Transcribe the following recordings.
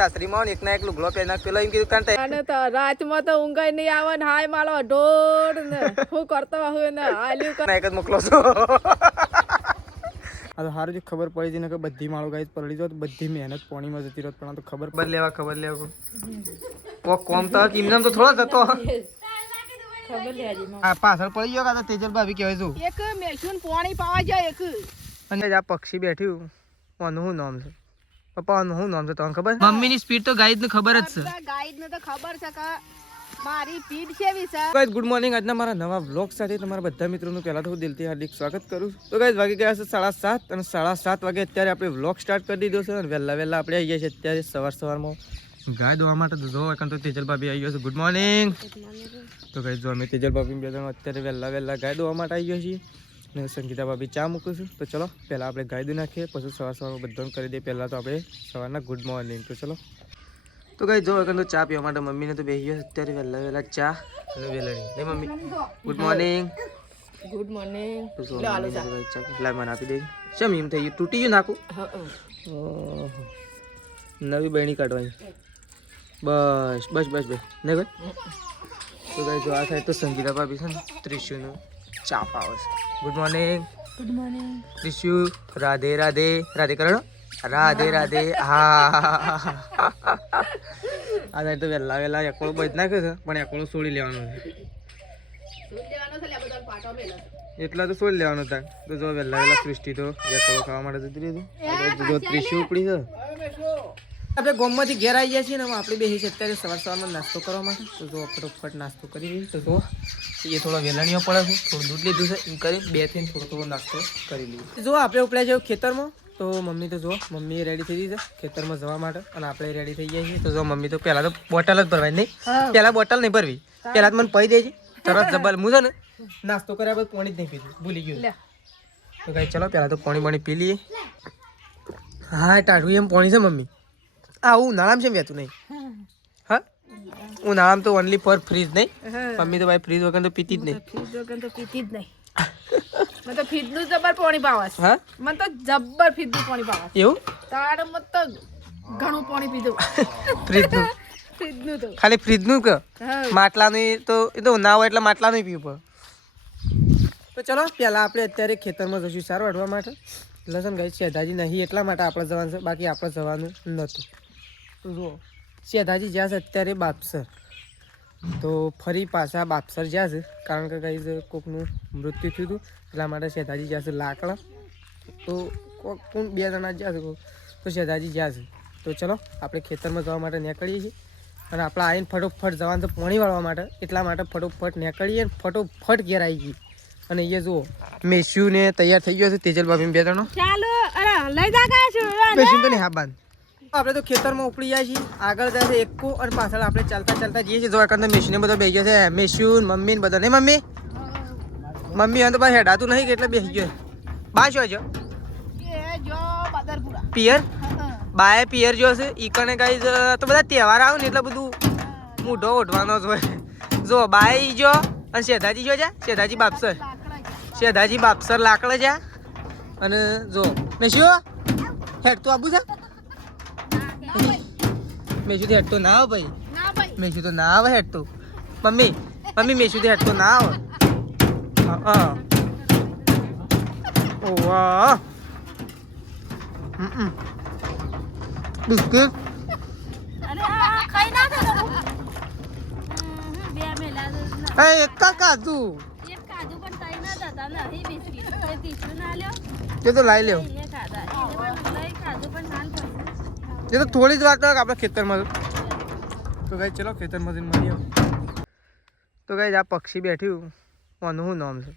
સાસરીમાં એક ના એક લુગડો પહેરી પેલો એમ કીધું કાંટા અને તો રાતમાં તો ઊંઘાઈ નહીં આવે ને હાય માલો ઢોર ને હું કરતો હોય ને હાલ્યું કર એક જ મોકલો છો આ તો સારું જ ખબર પડી હતી ને કે બધી માળો ગાય પલળી જોત બધી મહેનત પાણીમાં જતી રહત પણ આ તો ખબર લેવા કોમ તો કિમનામ તો થોડો થતો આ પાછળ પડી ગયો કાં તો તેજલ ભાભી કહેવાય છું એક મેસુન પાણી પાવા જાય એક અને આ પક્ષી બેઠ્યું આનું શું નામ છે પપ્પા આનું શું નામ છે તમને ખબર મમ્મીની સ્પીડ તો ગાઈડ ને ખબર જ છે ગાઈડ ને તો ખબર છે કે મારી પીડ છે વિસા ગાઈસ ગુડ મોર્નિંગ આજના મારા નવા વ્લોગ સાથે તમારા બધા મિત્રોનું પહેલા તો હું દિલથી હાર્દિક સ્વાગત કરું તો ગાઈસ વાગી ગયા છે 7:30 અને 7:30 વાગે અત્યારે આપણે વ્લોગ સ્ટાર્ટ કરી દીધો છે અને વહેલા આપણે આવી ગયા છે અત્યારે સવારમાં ગાય દોવા માટે તો જો એકન તો તેજલ ભાભી આવી ગયો છે ગુડ મોર્નિંગ તો ગાઈસ જો અમે તેજલ ભાભી બે જણ અત્યારે વહેલા ગાય દોવા માટે આવી ગયા છીએ અને સંગીતા ભાભી ચા મૂકું છું તો ચલો પહેલાં આપણે ગાય દૂધ નાખીએ પછી સવારમાં બધાને કરી દઈએ પહેલાં તો આપણે સવારના ગુડ મોર્નિંગ તો ચલો તો ગાઈસ જો એકન તો ચા પીવા માટે મમ્મીને તો બેસી ગયો અત્યારે વહેલા ચા અને વેલણી નહીં મમ્મી ગુડ મોર્નિંગ તો જો ચા લાવ મને આપી દે ચમ એમ થઈ ગયું તૂટી ગયું નાખું નવી બહેણી કાઢવાની બસ નહીં ભાઈ તો ગાઈસ જો આ સાઈડ તો સંગીતા ભાભી છે ને ત્રિશુનું ચા પાવે છે ગુડ મોર્નિંગ ત્રિશુ રાધે કરણ રાધે હા આ સાઈડ તો વહેલા એકોળો બધ નાખ્યો છે પણ એકોળો છોડી લેવાનો છે એટલા તો છોડી લેવાનો હતા તો જો વહેલા સૃષ્ટિ તો એકોળો ખાવા માટે જતી રહી જો ત્રિશુ ઉપડી છે આપણે ગોમમાંથી ઘેર આવી ગયા છીએ ને આપણે બેસી છે અત્યારે સવારમાં નાસ્તો કરવા માટે તો જો ફટોફટ નાસ્તો કરી દઈએ તો જો એ થોડો વેલણીઓ પડે છે થોડું દૂધ લીધું છે એમ કરી 2 થી થોડો નાસ્તો કરી લઈએ જો આપણે ઉપડ્યા છે ખેતરમાં તો મમ્મી તો જો મમ્મી રેડી થઈ ગઈ છે ખેતરમાં જવા માટે અને આપણે રેડી થઈ ગયા છીએ તો જો મમ્મી તો પહેલાં તો બોટલ જ ભરવાની નહીં પહેલાં બોટલ નહીં ભરવી પહેલાં તો મને પડી દેજે તરત જબલ હું છે ને નાસ્તો કર્યા બાદ પાણી જ નહીં પીધું ભૂલી ગયું તો કાંઈ ચલો પહેલાં તો પાણી પી લઈએ હા ટાઢું એમ પાણી છે મમ્મી ઉનાળામાં છે વહેતું નહીં હા ઉનાળામાં તો ઓનલી ફોર ફ્રીજ નહીં મમ્મી તો ભાઈ ફ્રીજ વગર તો પીતી જ નહીં મને તો ફ્રીજનું જબર પાણી પાવા છે હા મને તો જબર ફ્રીજનું પાણી પાવા છે એવું તારે મત તો ઘણું પાણી પીધું ફ્રીજનું તો ખાલી ફ્રીજનું કે માટલાનું તો એ તો ના હોય એટલે માટલાનું પીવું પડે તો ચલો પહેલાં આપણે અત્યારે ખેતરમાં જઈશું સારું વાઢવા માટે લસણ ગાય શેધાજી નહીં એટલા માટે આપણે જવાનું છે બાકી આપણે જવાનું નહોતું તો જુઓ શેધાજી જ્યાં છે અત્યારે બાપસર તો ફરી પાછા બાપસર જ્યાં છે કારણ કે કંઈ કોકનું મૃત્યુ થયું હતું એટલા માટે શેધાજી જ્યાં છે લાકડા તો કોણ 2 જણા જ્યાં છે તો શેધાજી જ્યાં છે તો ચલો આપણે ખેતરમાં જવા માટે નીકળીએ છીએ અને આપણે આવીને ફટોફટ જવાનું છે પાણી વાળવા માટે એટલા માટે ફટોફટ નીકળીએ અને ફટોફટ ઘેર આવી ગઈ અને એ જુઓ મેસ્યુ ને તૈયાર થઈ ગયો છે તેજલ ભાભી 2 જણો ચાલો અરે લઈ જા ગયા છો મેસ્યુ તો નહીં હા બાંધ આપણે તો ખેતરમાં ઉપડી જાય છીએ આગળ જાય છે એકો અને પાછળ આપણે ચાલતા જઈએ છીએ જો એકંદર મેસ્યુ ને બધા બેસી ગયા છે મેસ્યુ મમ્મી ને બધા નહીં મમ્મી તો ભાઈ હેડાતું નહીં કે એટલે બેસી ગયો બા શું જો પિયર બાય પિયર જો છે ઈ કને ગાઈ તો બધા તહેવાર આવે ને એટલે બધું મૂઢો ઓઢવાનો જ હોય જો બાય જો અને શેધાજી જો જા શેધાજી બાપસર લાકડા જા અને જો મેસ્યુ હેડ તો આબુ છે મેસ્યુ હેડ તો ના આવે ભાઈ મેસ્યુ તો ના આવે હેડ તો મમ્મી મેસ્યુ હેડ તો ના આવે ઓ વાહ બિસ્કિટ એક કાધું તે તો લાવી લેવ એ તો થોડી જ વાત આપણે ખેતરમાં તો ગાઈ ચલો ખેતરમાં જઈને મળીએ તો ગાઈ આ પક્ષી બેઠ્યું આનું શું નામ છે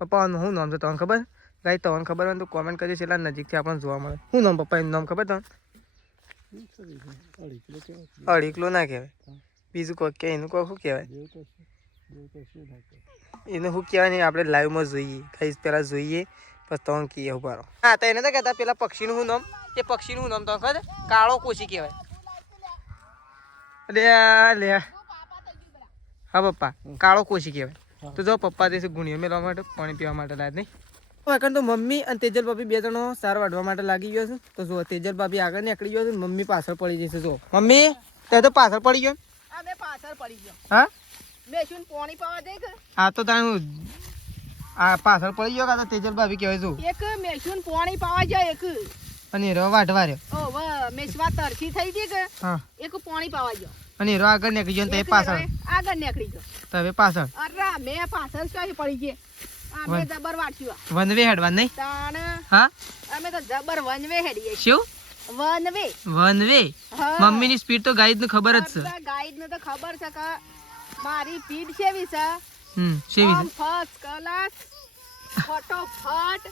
પપ્પા આનું શું નામ છે તમને ખબર ગાઈ તમને ખબર હોય તો કોમેન્ટ કરી છે એટલા નજીકથી આપણને જોવા મળે શું નામ પપ્પા એનું નામ ખબર તમને 2.5 કિલો ના કહેવાય બીજું કોઈ કે એનું કોઈ શું કહેવાય એને શું કહેવાય નહીં આપણે લાઈવમાં જોઈએ કઈ પહેલાં જોઈએ પછી તમે કહીએ ઉભારો હા તો એને તો કહેતા પેલા પક્ષીનું શું નામ એ પક્ષીનું નામ તો ખબર કાળો કોશી કહેવાય લે હા પપ્પા કાળો કોશી કહેવાય તો જો પપ્પા દેશે ગુણિયો મેળવવા માટે પાણી પીવા માટે લાય નહીં વખત તો મમ્મી અને તેજલ ભાભી બે જણો સાર વાઢવા માટે લાગી ગયો છે. તો જો તેજલ ભાભી આગળ નીકળી ગયો છે, મમ્મી પાછળ પડી જશે. જો મમ્મી તે તો પાછળ પડી ગયો. અમે પાછળ પડી ગયો. હા મેશું પાણી પાવા જઈ કે આ તો તારું આ પાછળ પડી ગયો. કાં તો તેજલ ભાભી કહેવાય છું એક મેશું પાણી પાવા જાય એક અને હીરો વાઢવા રહ્યો. ઓ વ મેશવા તરસી થઈ ગઈ કે હા એક પાણી પાવા ગયો અને હીરો આગળ નીકળી ગયો ને તે પાછળ. આગળ નીકળી ગયો તો હવે પાછળ અરે મેં પાછળ કઈ પડી ગઈ. અમે જબર વાટ્યું વનવે હેડવા નહીં. તાણ હા અમે તો જબર વનવે હેડીએ શું વનવે વનવે? હા મમ્મીની સ્પીડ તો ગાઈડ નું ખબર જ છે. ગાઈડ ને તો ખબર છે કે મારી સ્પીડ કેવી છે. શેવી આમ ફર્સ્ટ ક્લાસ ફટોફટ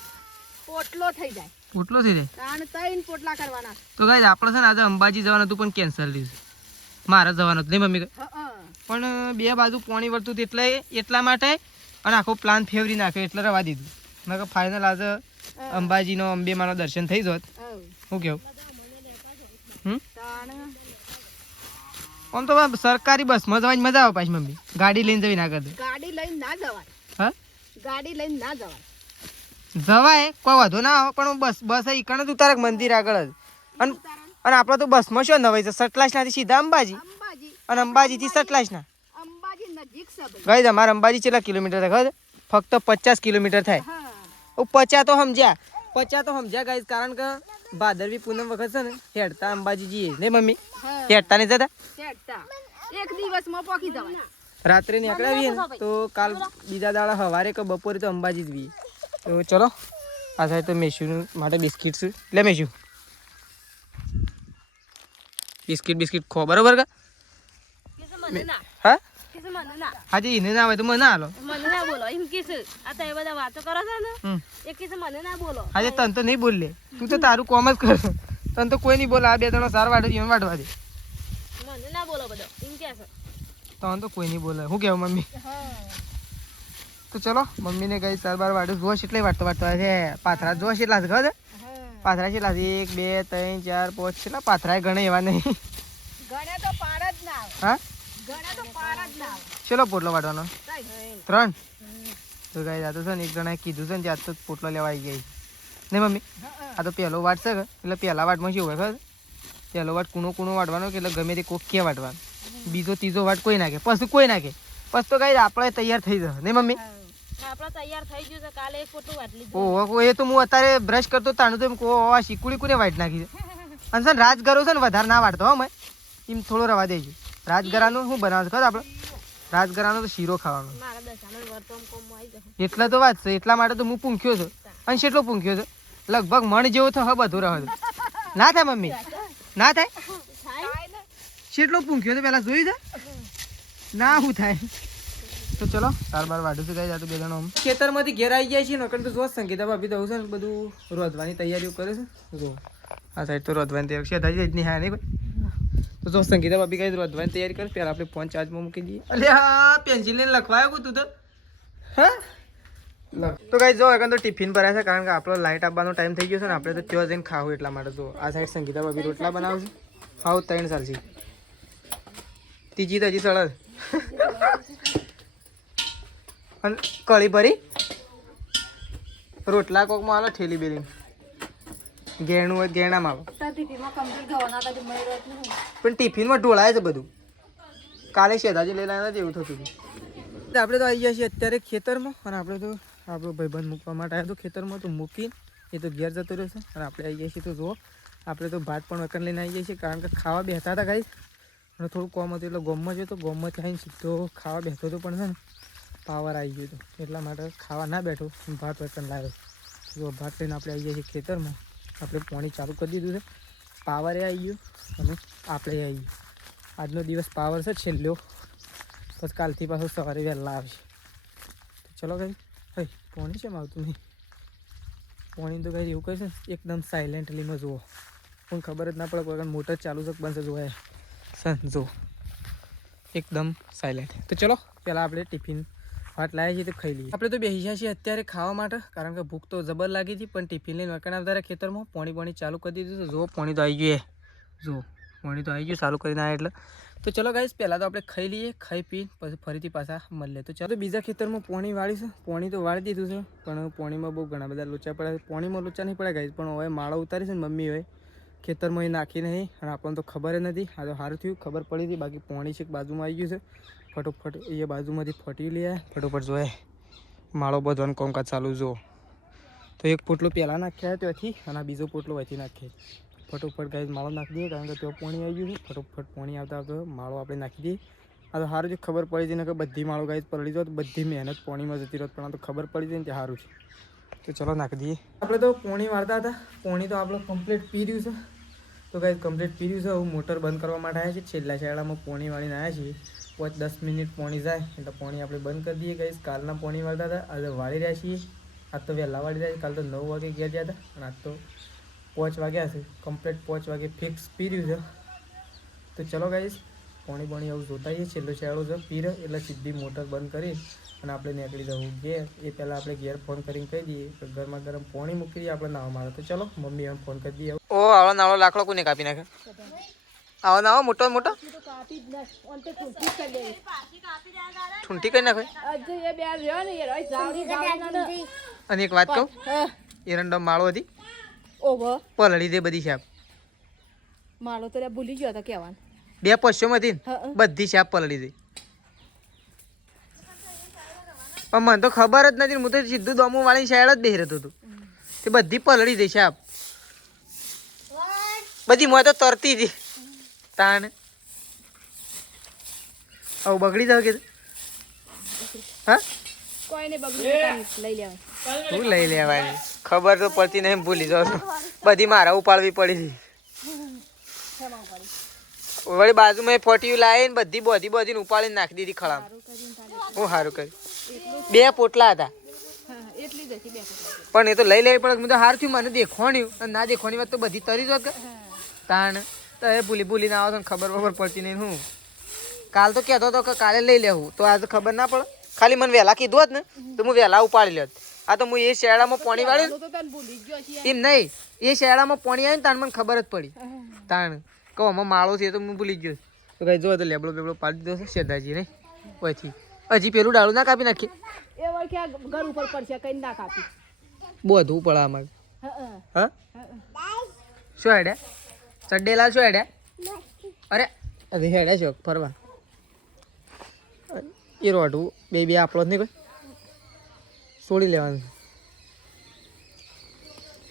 પોટલો થઈ જાય. ઉટલો થઈ જાય. તાણ ત્રણ પોટલા કરવાના. તો ગાઈડ આપણે છે ને આજે અંબાજી જવાનું હતું પણ કેન્સલ થયું. મારે જવાનું હતું નહીં મમ્મી. પણ બે બાજુ પાણી વળતું હતું એટલે એટલા માટે અને આખો પ્લાન ફેવરી નાખ્યો એટલે રવા દીધું. મેં કહ્યું ફાઇનલ આજે અંબાજીનો અંબે માનો દર્શન થઈ જોત. શું કેવું? આમ તો સરકારી બસમાં જવાની મજા આવે પાછી મમ્મી. ગાડી લઈને જવી ના કરતી. ગાડી લઈને ના જવાય. હા ગાડી લઈને ના જવાય. જવાય કોઈ વાંધો ના આવે પણ બસ ઈકણ જ ઉતારે મંદિર આગળ જ. અને આપણે તો બસમાં શું નવાઈ છે સટલાસનાથી સીધા અંબાજી અંબાજી અને અંબાજીથી સટલાસના. અંબાજી નજીક છે ભાઈ. ગાઈસ અમારે અંબાજી કેટલા કિલોમીટર થાય ખબર? ફક્ત 50 કિલોમીટર થાય. હા 50 તો સમજ્યા ગાઈસ. કારણ કે ભાદરવી પૂનમ વખત છે ને હેડતા અંબાજી જઈએ ને મમ્મી. હેડતા નહીં જતા. હેડતા એક દિવસમાં પહોંચી જવાય. રાત્રે નીકળાવીએ ને તો કાલ બીજા દાડા સવારે કે બપોરે તો અંબાજી જ જઈએ. તો ચલો આ સાઈડ તો મેશુ માટે બિસ્કિટ છે. લે મેશુ બિસ્કિટ ખો બરોબર કે? હા હાજી એને ના આવે તો મને ના હાલો. મને ના બોલો એમ કીસ આ તો એ બધા વાતો કરો છો ને એ કીસ મને ના બોલો. આજે તને તો નહીં બોલ લે. તું તો તારું કોમ જ કર. તને તો કોઈ નહીં બોલે. આ બે ત્રણ સાર વાટે જીવન વાટવા દે. મને ના બોલો બધો એમ કે છે. તને તો કોઈ નહીં બોલે. શું કહેવું મમ્મી? તો ચલો મમ્મીને કઈ સાર બાર વાટે જોશ એટલે વાટતો છે. પાથરા જોશ એટલા છે ખબર? પાથરા કેટલા છે? 1 2 3 4 5 કેટલા પાથરા ગણે એવા નહીં. ગણે તો પાર જ ના આવે. હા ગણે તો પાર જ ના આવે. ચલો પોટલો વાટવાનો 3. તો ગાઈસ આ તો છે ને એક જણાએ કીધું છે ને ત્યાં તો પોટલો લેવા આવી ગઈ નહીં મમ્મી. આ તો પહેલો વાટ છે કે એટલે પહેલા વાટમાં શું હોય ખબર? પહેલો વાટ કૂણો વાટવાનો કે એટલે ગમે તે કોક કે વાટવાનો. બીજો ત્રીજો વાટ કોઈ નાખે પછી કોઈ નાખે પછી તો ગાઈસ આપણે તૈયાર થઈ જશે નહીં મમ્મી. આપણે તૈયાર થઈ ગયું છે. કાલે એક પોટલું વાટ લીધું. ઓહો એ તો હું અત્યારે બ્રશ કરતો તાણું તો એમ કહો આ શીકુડી કોને વાટ નાખી છે. અને છે ને રાજગરો છે ને વધારે ના વાટતો હો મેં એમ થોડો રવા દેજો. રાજગરાનું શું બનાવશે ખબર આપણે? રાજગરાનો તો શીરો ખાવાનો. એટલા તો વાત છે. એટલા માટે તો હું પૂંખ્યો છું. અને કેટલો પૂંખ્યો છે? લગભગ મણ જેવો તો બધું રહે. ના થાય મમ્મી? ના થાય? કેટલો પૂંખ્યો તો પેલા જોઈ છે ના શું થાય? તો ચલો સાર બાર વાઢું છે ગાઈસ. આ તો બે જણો ખેતરમાંથી ઘેર આવી જાય છે. નકર તો જો સંગીતા ભાભી તો છે ને બધું રોધવાની તૈયારીઓ કરે છે. જો આ સાઈડ તો રોધવાની તૈયારી છે. દાદી જ નહીં હા નહીં ભાઈ. તો જો સંગીતા ભાભી કઈ રોધવાની તૈયારી કરે. પહેલા આપણે ફોન ચાર્જમાં મૂકી દઈએ. અલે હા પેન્સિલ લઈને લખવાયો તું તો. હા તો ગાઈસ જો એકન તો ટિફિન ભરાય છે. કારણ કે આપણો લાઈટ આપવાનો ટાઈમ થઈ ગયો છે ને આપણે તો ત્યાં જઈને ખાવું એટલા માટે. જો આ સાઈડ સંગીતા ભાભી રોટલા બનાવે છે. હાવ 3 સાલ છે. ત્રીજી તો હજી સળદ અને કળી ભરી રોટલા કોકમાં આલો ઠેલી બેલી ઘેરનું હોય ઘેરણામાં આવે. પણ ટિફિનમાં ઢોળાય છે બધું. કાલે શેદાજી લઈ લાવ્યા જેવું થતું હતું. આપણે તો આવી ગયા છીએ અત્યારે ખેતરમાં અને આપણે તો આપણો ભાઈબંધ મૂકવા માટે આવ્યો હતો ખેતરમાં. તો મૂકીને એ તો ઘેર જતો રહ્યો છે અને આપણે આવી ગયા છીએ. તો જુઓ આપણે તો ભાત પણ વકન લઈને આવી જઈએ છીએ. કારણ કે ખાવા બેઠા હતા ગાઈસ અને થોડું કોમ હતું એટલે ગોમમાં જતો. ગોમમાં આવીને સીધો ખાવા બેઠો હતો પણ છે ને પાવર આવી ગયો હતો એટલા માટે ખાવા ના બેઠો ભાત વકન લાવ્યો. જો ભાત લઈને આપણે આવી ગયા છીએ ખેતરમાં. આપણે પાણી ચાલુ કરી દીધું છે. પાવરે આવી ગયો અને આપણે આવી ગયું. આજનો દિવસ પાવર છે છેલ્લો. પછી કાલથી પાછું સવારે વહેલા આવશે. તો ચલો ભાઈ ભાઈ પાણી કેમ આવતું નહીં? પાણી તો કંઈ એવું કહે છે એકદમ સાયલેન્ટલીમાં જુઓ પણ ખબર જ ના પડે કોઈ મોટર ચાલુ છે બનશે જોવાય સન જો એકદમ સાયલેન્ટ. તો ચલો પહેલાં આપણે ટિફિન ભાત લાવીએ છીએ તો ખાઈ લઈએ. આપણે તો બેસી છીએ અત્યારે ખાવા માટે કારણ કે ભૂખ તો જબર લાગી હતી. પણ ટિફિન લઈને વકણ આવતા ખેતરમાં પાણી ચાલુ કરી દીધું. જો પાણી તો આવી ગયું જો પાણી તો આવી ગયું ચાલુ કરીને આવ્યા એટલે તો ચલો ગાઈસ પહેલાં તો આપણે ખાઈ લઈએ, ખાઈ પી પછી ફરીથી પાછા મળીએ. તો ચાલો બીજા ખેતરમાં પાણી વાળીશું. પાણી તો વાળી દીધું છે પણ પાણીમાં બહુ ઘણા બધા લોચા પડ્યા છે. પાણીમાં લોચા નહીં પડ્યા ગાઈસ, પણ હવે માળો ઉતારી છે ને મમ્મી હવે ખેતરમાં એ નાખી નહીં અને આપણને તો ખબર જ નથી. આ તો સારું થયું ખબર પડી હતી, બાકી પાણી છે બાજુમાં આવી ગયું છે. ફટોફટ એ બાજુમાંથી ફટી લે ફટોફટ જોઈએ માળો બધવાનું કામકાજ ચાલુ જુઓ. તો એક પોટલો પહેલાં નાખ્યા ત્યાંથી અને બીજો પોટલો વહીથી નાખીએ. ફટોફટ ગાઈસ માળો નાખી દઈએ કારણ કે ત્યાં પાણી આવી ગયું છે. ફટોફટ પાણી આવતા આવતા માળો આપણે નાખી દઈએ. આ તો સારું છે ખબર પડી જાય ને કે બધી માળો ગાઈસ પલળી જાવ તો બધી મહેનત પાણીમાં જતી રહે, પણ આ તો ખબર પડી જાય ને તે સારું છે. તો ચલો નાખી દઈએ. આપણે તો પાણી વાળતા હતા, પાણી તો આપણે કમ્પ્લીટ પી રહ્યું છે. તો ગાઈસ કમ્પ્લીટ પી રહ્યું છે. હું મોટર બંધ કરવા માટે આવ્યા છીએ. છેલ્લા શાળામાં પાણી વાળીને આવ્યા છીએ. 5-10 મિનિટ પાણી જાય એટલે પાણી આપણે બંધ કરી દઈએ ગાઈસ. કાલના પાણી વાળતા હતા, આજે વાળી રહ્યા છીએ. આજ તો વહેલા વાળી રહ્યા છે. કાલ તો 9 વાગે ગયા હતા અને આજ તો 5 વાગ્યા છે. કમ્પ્લીટ 5 વાગે ફિક્સ પી રહ્યું છે. તો ચલો ગાઈસ પાણી પાણી આવું જોતા જઈએ. છેલ્લો શેળો છે પી રહ્યો એટલે સીધી મોટર બંધ કરી અને આપણે નીકળી જવું ઘેર. એ પહેલાં આપણે ઘેર ફોન કરીને કહી દઈએ કે ગરમા ગરમ પાણી મૂકી દઈએ આપણે નાવા મારે. તો ચલો મમ્મી એમ ફોન કરી દઈએ. ઓ આવો નાવો લાકડો કોને કાપી નાખે? આવો નાવો મોટો મોટો ઠૂંઠી કરી નાખે. અને એક વાત કહું, એરંડો માળો હતી પલળી દે બધી શાપ. માળો તો ભૂલી ગયો હતો કહેવાનું. 2 પશ્ચિમથી બધી શાપ પલળી દે. પણ મને તો ખબર જ નથી. હું તો સીધું દોમું વાળી સાઈડ જ બેહી રહેતો હતો. તે બધી પલળી દે શાપ બધી. મોય તો તરતી હતી તાણ. આવું બગડી જાવ કે હા કોઈ ને બગડી લઈ લેવાય. હું લઈ લેવાની ખબર તો પડતી નહીં, ભૂલી જાવ તો બધી મારા ઉપાડવી પડી હતી. વળી બાજુમાં ફોટીયું લાવીને બધી બધી બધીને ઉપાડીને નાખી દીધી ખળામ. હું સારું કર્યું. 2 પોટલા હતા પણ એ તો લઈ લેવી પડે. હું તો સારું થયું મને દેખવાણ્યું, અને ના દેખવાની વાત તો બધી તરી જ કે તાણ. તો એ ભૂલી ના આવો તો ખબર પડતી નહીં. હું કાલ તો કહેતો હતો કે કાલે લઈ લેવું, તો આજે ખબર ના પડે. ખાલી મને વહેલા કીધું હોત ને તો હું વહેલા ઉપાડી લેત. આ તો હું એ શેડામાં પાણી વાળ્યું એમ નહીં, એ શેડામાં પાણી આવ્યું તાણ મને ખબર જ પડી. તાણ કહો આમાં માળો છે તો હું ભૂલી ગયો. તો કઈ જો તો લેબડો બેબડો પાડી દીધો છે શેદાજી ને. પછી હજી પેલું ડાળું ના કાપી નાખીએ. ઘર ઉપર પડશે કઈ ના કાપી બધું પડે આમાં. હા શું હેડ્યા ચડ્ડેલા શું હેડ્યા? અરે અરે હેડ્યા છો ફરવા એ રોઢું બે આપણો જ નહીં કોઈ છોડી લેવાનું.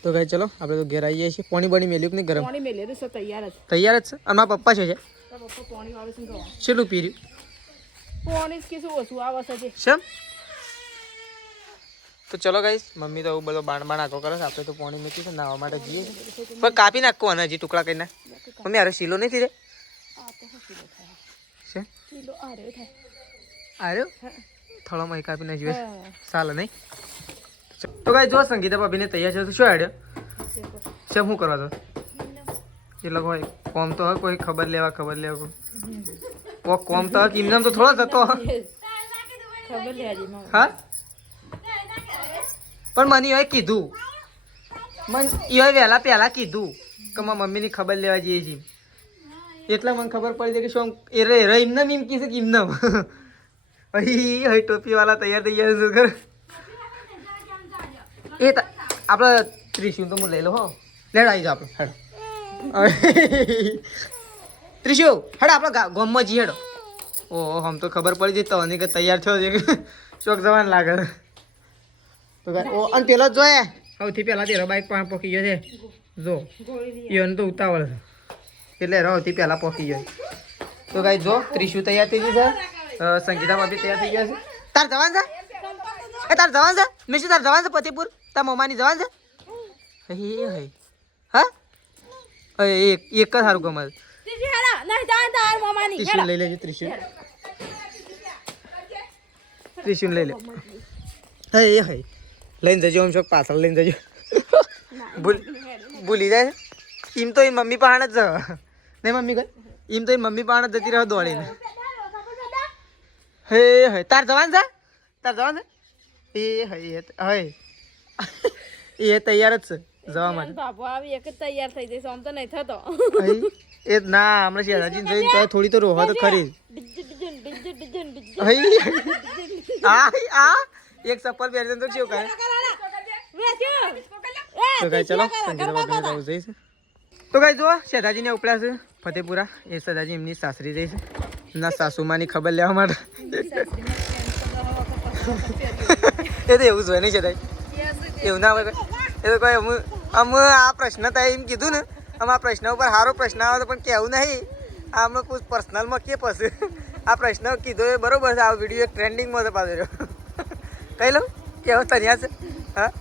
તો કઈ ચલો આપણે તો ઘેર આવી જઈએ છીએ. પાણી બની મેલ્યું કે નહીં ગરમ? પાણી મેલ્યું છે તૈયાર જ છે. અને મારા પપ્પા છે પપ્પા પાણી વાળું છે. છેલ્લું પી રહ્યું પાણી કે શું ઓછું આવે છે શેમ? તો ચલો ગાઈસ મમ્મી તો બધો બાણ આખો કરે છે. આપણે તો પાણી મૂકી છે નાવા માટે જઈએ છીએ. પણ કાપી નાખો અને હજી ટુકડા કરી નાખ. મમ્મી હારો શીલો નહીં થઈ રે આર્યો થોડોમાં કાપી નાખ્યો ચાલે નહીં. તો ગાઈસ જો સંગીતા ભાભીને તૈયાર છે તો શું હેડ્યો છે? શું કરવા તો એ લોકો કોમ તો કોઈ ખબર લેવા કોમ તો કિમનામ તો થોડો થતો. હા પણ મને એ કીધું, મને એ વહેલા પહેલાં કીધું કે મારા મમ્મીની ખબર લેવા જઈએ છીએ. એટલે મને ખબર પડી જાય કે શું એ રે એમને એમ કીધું કે એમને અહીં ટોપીવાળા તૈયાર થઈ ગયા છે. એ આપણે ત્રિશુલ તો હું લઈ લો હો. લેડ આવી જાઓ આપણે હેડ ત્રિશુલ હેડ આપણે ગામમાં જઈએ હેડો. ઓહો આમ તો ખબર પડી જઈ તો કે તૈયાર થયો છે ચોક જવાનું લાગે. તો અને પેલો જોઈએ સૌથી પહેલાં તેરો બાઇક પણ પોકી ગયો છે જો એને તો ઉતાવળ છે એટલે સૌથી પહેલાં પોકી ગયો. તો કાંઈ જો ત્રિશુ તૈયાર થઈ ગઈ છે, સંગીતા ભાભી તૈયાર થઈ ગયા છે. તાર જવાન છે? તાર જવાન છે? મેં શું તાર જવાન છે ફતેપુર? તાર મમ્માની જવાન છે? હા એક જ સારું ગમે. ત્રિશુલ લઈ લેજો. ત્રિશુલ લઈ લે. હે લઈને જજો આમ શોખ પાછળ લઈને જજો. ભૂલી જાય એમ તો એ મમ્મી પાસે જ નહીં મમ્મી કઈ એમ તો એ મમ્મી પાસે જતી રહે દોડીને. હે તાર જવાન છે? એ તૈયાર જ છે જવા માટે. તૈયાર થઈ જઈશ આમ તો નહીં થતો. એ ના હમણાં શેઠાજી જોઈને તો થોડી તો રોવા તો ખરી આ એક ચપ્પલ પહેરી તો શું કરે તો કઈ ચલો સંગીતા બાપીને જવું જઈશ તો કઈ જો શેઠાજીને ઉપડ્યા છે ફતેપુરા એ શેઠાજી એમની સાસરી જઈશ એમના સાસુમાની ખબર લેવા માટે એ તો એવું જ હોય નહીં શેઠાજી એવું ના હોય એ તો કોઈ અમે આ પ્રશ્ન તો એમ કીધું ને અમે આ પ્રશ્ન ઉપર સારો પ્રશ્ન આવે તો પણ કહેવું નહીં આ અમે પર્સનલમાં કે પછી આ પ્રશ્ન કીધો એ બરોબર છે આ વિડીયો એક ટ્રેન્ડિંગમાં છે પાછો રહ્યો કહી લઉં કેવો તન્યા છે હા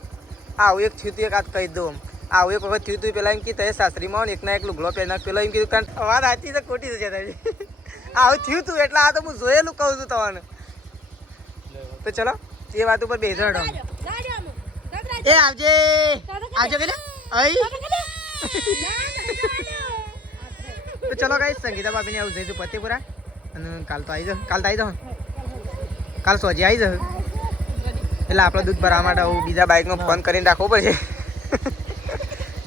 આવું એક થયું તું એક આજ કહી દઉં આવું એક વખત થયું તું પેલા એમ કીધું સાસરીમાં આવો ને એકના એક લુગડો પહેરના પેલા એમ કીધું કારણ વાત સાચી છે ખોટી છે તારી આવું થયું તું એટલે આ તો હું જોયેલું કહું છું તમને તો ચલો એ વાત ઉપર બેસાડો એ આવજે આવજો કે તો ચલો ગાઈસ સંગીતા ભાભીને આવું જઈશું ફતેપુરા અને કાલ તો આવી જાઓ કાલ સોજે આવી જાવ એટલે આપણે દૂધ ભરવા માટે આવું બીજા બાઇકમાં ફોન કરીને રાખવો પડશે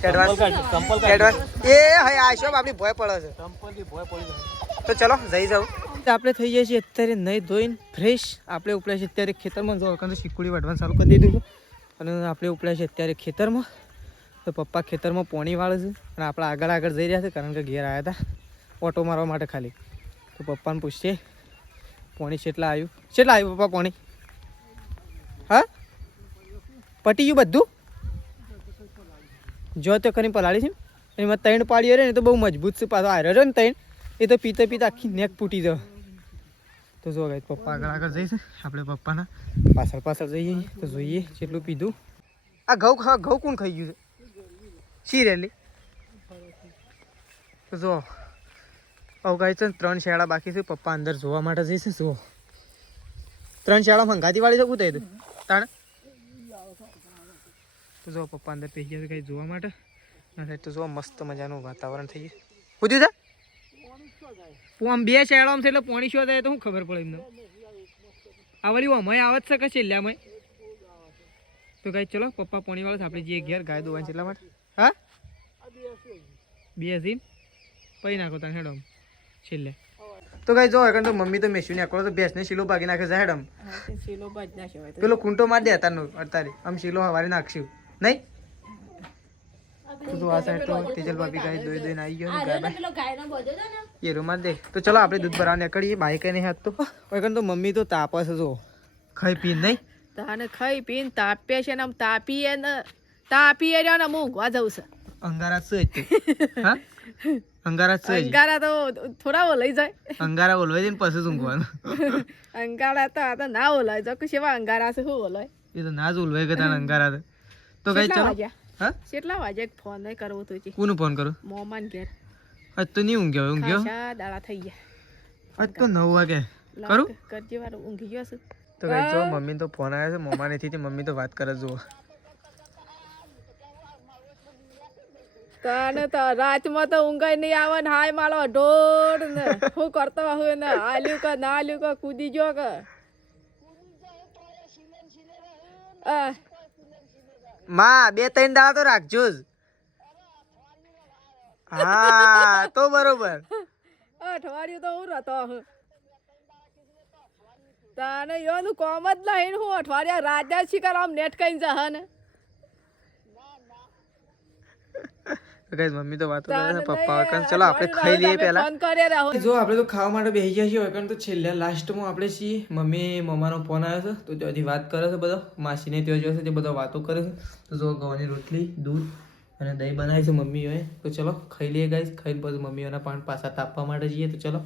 એડવાન્સ એ હવે આશો આપણી ભોય પડે છે તો ચલો જઈ જાઉં આપણે થઈ જઈએ છીએ અત્યારે નહીં ધોઈને ફ્રેશ આપણે ઉપડ્યા છીએ અત્યારે ખેતરમાં જો કારણ શીકુડી વાટવાનું ચાલુ કરી દીધું અને આપણે ઉપડ્યા છીએ અત્યારે ખેતરમાં તો પપ્પા ખેતરમાં પોણી વાળે છે અને આપણે આગળ જઈ રહ્યા છે કારણ કે ઘેર આવ્યા હતા ઓટો મારવા માટે ખાલી તો પપ્પાને પૂછીએ પોણી કેટલા આવ્યું પપ્પા પોણી હા પટી ગયું બધું જો તો ખરી પલાળી છે એમાં ત્રણ પાડી રહે ને તો બહુ મજબૂત છે પાછો હાર્યો રહ્યો ને ત્રણ એ તો પીતા આખી નેક ફૂટી જાય તો જો ગાઈસ પપ્પા આગળ જઈશે આપણે પપ્પાના પાછળ જઈએ તો જોઈએ જેટલું પીધું આ ઘઉં કોણ ખાઈ ગયું છે સિરિયલી તો જો આવું ગાઈસ 3 શેડા બાકી છે પપ્પા અંદર જોવા માટે જઈશે જુઓ 3 શેડા મંગાતી વાળી શકું થઈ તાણ તો જો પપ્પા અંદર પી ગયા છે કઈ જોવા માટે તો જો મસ્ત મજાનું વાતાવરણ થઈ ગયું પૂછ્યું છે આમ 2 શેડામાં છે એટલે પાણી શું થાય તો શું ખબર પડે એમને આ વળી અમાય આવત છે કે છેલ્લામાં તો કઈ ચલો પપ્પા પાણી વાળો આપણે જે ઘેર ગાય દોવાની છે એટલા માટે હા 2 હજી પડી નાખો તાર હેડમ છેલ્લે તો કઈ જો તો મમ્મી તો મેસ્યુ ને આકડો તો ભેંસને શીલો ભાગી નાખે છે હેડમ પેલો ખૂંટો માર દે તારનો અડતારી આમ શીલો હવારે નાખશું નહીં તો આ સાઈડ તો તેજલ ભાભી ગાય દોઈને આવી ગયો એ રૂમાલ દે તો ચલો આપણે દૂધ ભરાવા નીકળીએ બાઈક નહીં હાથ તો તો મમ્મી તો તાપે છે જો ખાઈ પીને નહીં તાને ખાઈ પીને તાપે છે ને આમ તાપીએ ને રહ્યો ને ઊંઘવા જવું છે અંગારા છે હા અંગારા તો થોડા ઓલાઈ જાય અંગારા ઓલવાઈ દે ને પછી ઊંઘવાનું અંગારા તો આ તો ના ઓલાય જો કે સેવા અંગારા છે શું ઓલાય એ તો ના જ ઓલવાય કે તાન અંગારા તો કઈ ચલો હા કેટલા વાગે ફોન નહીં કરવો તો કોનું ફોન કરું મોમાન ઘેર આજ તો નહીં ઊંઘ્યો દાડા થઈ ગયા આજ તો 9 વાગે કરું કરજે વાર ઊંઘી ગયો છે તો કઈ જો મમ્મી તો ફોન આવ્યો છે મોમા નથી મમ્મી તો વાત કરે જુઓ તને તો રાતમાં તો ઊંઘાઈ નહીં આવે ને હાય મારો ઢોર ને શું કરતો હોય ને હાલ્યું કે ના હાલ્યું કે કૂદી ગયો કે માં 2-3 દાડા તો રાખજો જ હા તો બરોબર અઠવાડિયું તો હું રહેતો તને યોનું કોમ જ નહીં હું અઠવાડિયા રાજા શિકાર આમ નેટ કઈ જા ને ગાઈસ મમ્મી તો વાતો કરે છે પપ્પા વકન ચલો આપણે ખાઈ લઈએ પહેલા જો આપણે તો ખાવા માટે બેસી ગયા છીએ વકન તો છેલ્લે લાસ્ટમાં આપણે છીએ મમ્માનો ફોન આવ્યો છે તો ત્યાંથી વાત કરે છે બધો માસીને ત્યાં જોશે તે બધો વાતો કરે છે તો જો ઘઉંની રોટલી દૂધ અને દહીં બનાવી છે મમ્મીઓએ તો ચલો ખાઈ લઈએ ગાઈસ ખાઈને પછી મમ્મીઓના પાછા તાપવા માટે જઈએ તો ચલો